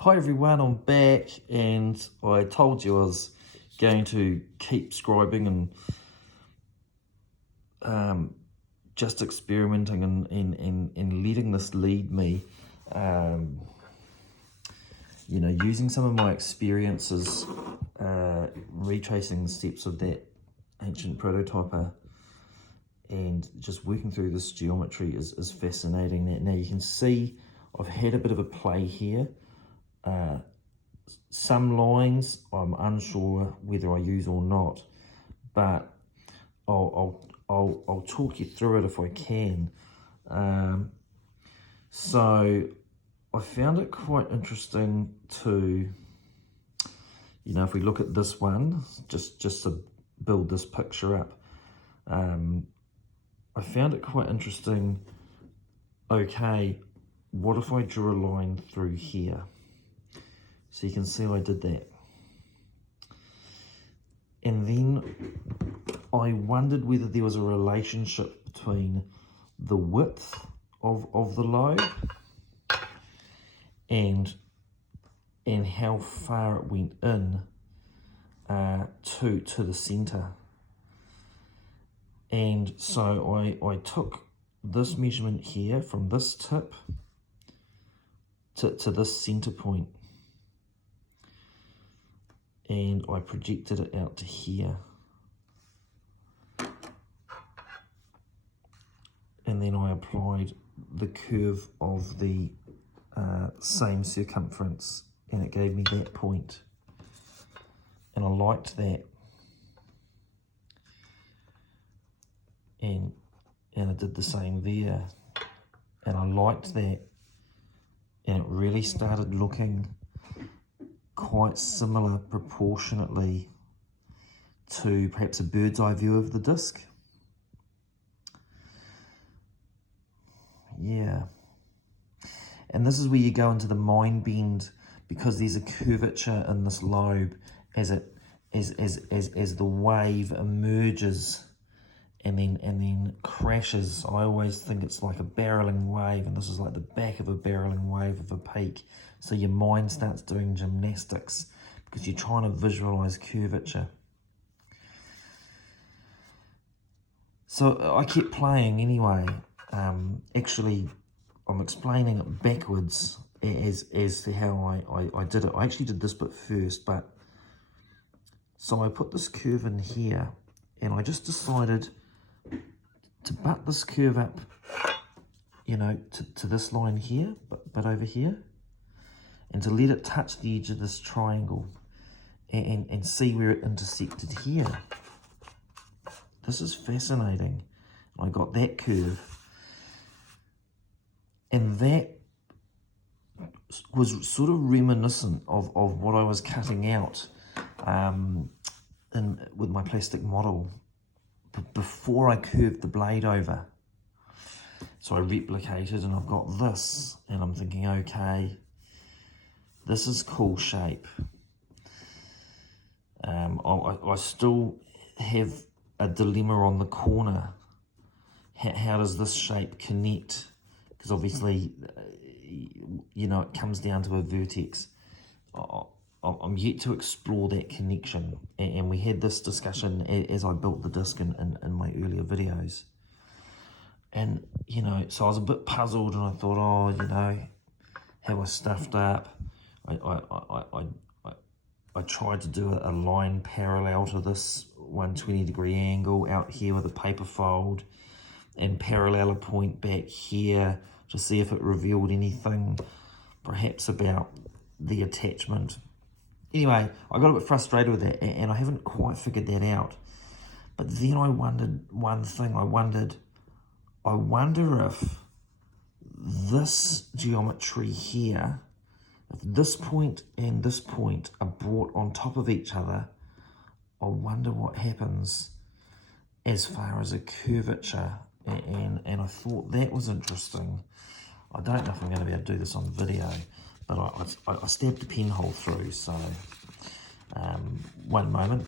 Hi everyone, I'm back, and I told you I was going to keep scribing and just experimenting and letting this lead me, using some of my experiences, retracing the steps of that ancient prototyper and just working through this geometry is fascinating. Now you can see I've had a bit of a play here. Some lines I'm unsure whether I use or not, but I'll talk you through it if I can. So I found it quite interesting to, if we look at this one, just to build this picture up, I found it quite interesting. Okay, what if I drew a line through here? So you can see I did that. And then I wondered whether there was a relationship between the width of the lobe and how far it went in to the center. And so I took this measurement here from this tip to this center point, and I projected it out to here. And then I applied the curve of the same circumference, and it gave me that point. And I liked that. And I did the same there. And I liked that. And it really started looking quite similar proportionately to perhaps a bird's eye view of the disc. Yeah. And this is where you go into the mind bend, because there's a curvature in this lobe as the wave emerges and then crashes. I always think it's like a barreling wave, and this is like the back of a barreling wave of a peak. So your mind starts doing gymnastics because you're trying to visualize curvature. So I kept playing anyway. Actually, I'm explaining it backwards as to how I did it. I actually did this bit first, but so I put this curve in here, and I just decided to butt this curve up, to this line here, but over here, and to let it touch the edge of this triangle and see where it intersected here. This is fascinating. I got that curve, and that was sort of reminiscent of what I was cutting out with my plastic model before I curved the blade over. So I replicated, and I've got this, and I'm thinking, okay, this is cool shape. I still have a dilemma on the corner. How does this shape connect? Because obviously, it comes down to a vertex. I'm yet to explore that connection, and we had this discussion as I built the disc in my earlier videos. And, so I was a bit puzzled, and I thought, have I stuffed up? I tried to do a line parallel to this 120-degree angle out here with a paper fold, and parallel a point back here to see if it revealed anything, perhaps about the attachment. Anyway, I got a bit frustrated with that, and I haven't quite figured that out. But then I wondered one thing. I wonder if this geometry here, if this point and this point are brought on top of each other, I wonder what happens as far as a curvature. And I thought that was interesting. I don't know if I'm going to be able to do this on video, but I stabbed a pinhole through, so one moment.